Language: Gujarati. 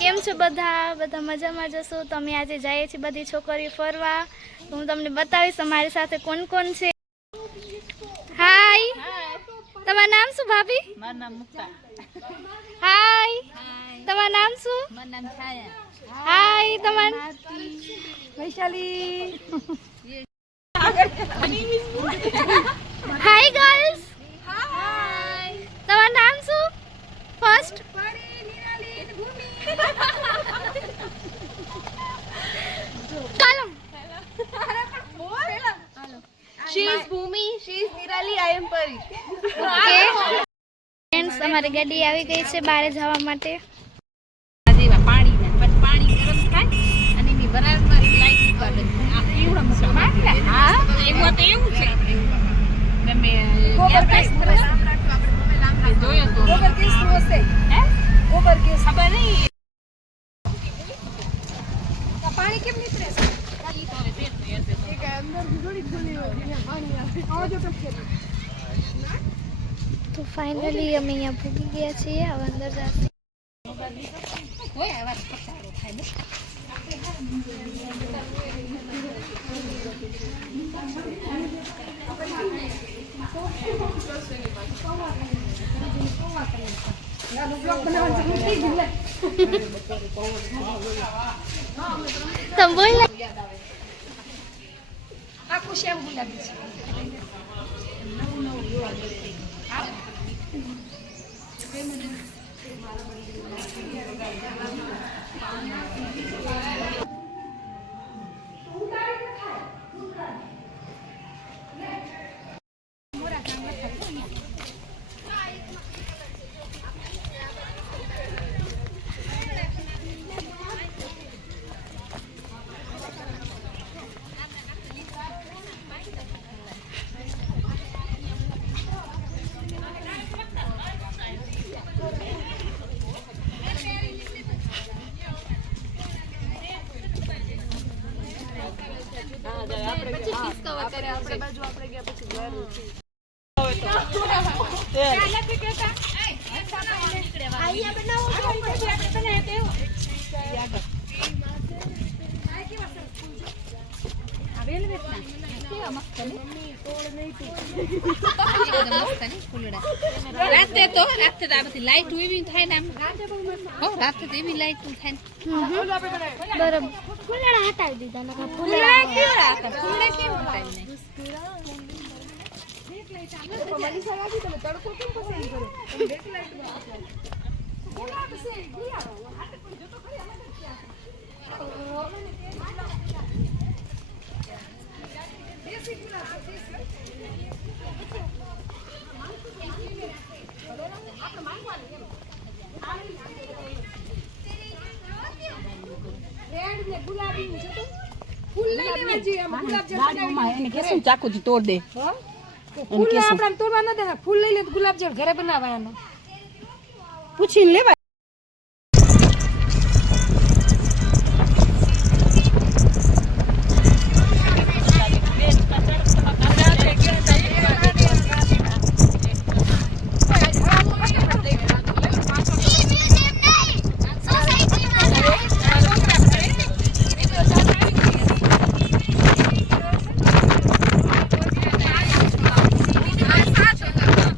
કેમ છો બધા મજામાં જશો તો અમે આજે જઈએ છીએ બધી છોકરીઓ ફરવા તો હું તમને બતાવીશ અમારી સાથે કોણ કોણ છે હાય તમારું નામ શું ભાભી મારું નામ મુક્તા હાય તમારું નામ શું મારું નામ છાયા હાય તમારું વૈશાલી હાય ગર્લ્સ હાય તમારું નામ શું ફર્સ્ટ ચાલો She is Bhumi, she is Nirali, I am Pari. Okay friends અમારી ગાડી આવી ગઈ છે બહાર જવા માટે જેવા પાણી ગરમ થાય અને એની વરાળમાં લાઈટ નીકળે આ એવડા મોટા માટલા હા એવું તો એવું છે તમે જોયો તો Over kiss no say. હે Over kiss. ખબર નહીં પાણી કેમ નીકળે છે? એક અંદર જોડી ખુલી હોય ત્યાં પાણી આવે. આવો જો કેમ તો ફાઇનલી અમે અહીંયા પૂગી ગયા છીએ હવે અંદર જશે હોય આવા પસારો થાય ને તમે બોલ આખું શ્યામ ગુલાબી છે. રાતે તો આ બધી લાઈટ એવી થાય ને આમ રાતે તો એવી લાઈટ થાય ને બરાબર ફૂલડા હટાવી દીધા નકા ફૂલડા કેવા હતા ફૂલડા કેમ થાય ને મનીષા રાજી તમે તડકો કેમ પસંદ કરો? બેક લાઈટ ગુલાબ છે ગુલાબ આ તો જો તો ખરી આમાં ક્યાં દેશી ગુલાબ આપણે માંગવાનું રેડ ને ગુલાબી છે તો ફૂલ લઈ લેવા જોઈએ આમાં ગુલાબ જળ એને કેસું ચાકુથી તોડ દે ફૂલ આપણે તોડવા ન દેના ફૂલ લઈ લે ગુલાબ જળ ઘરે બનાવવાનો પૂછીને લેવા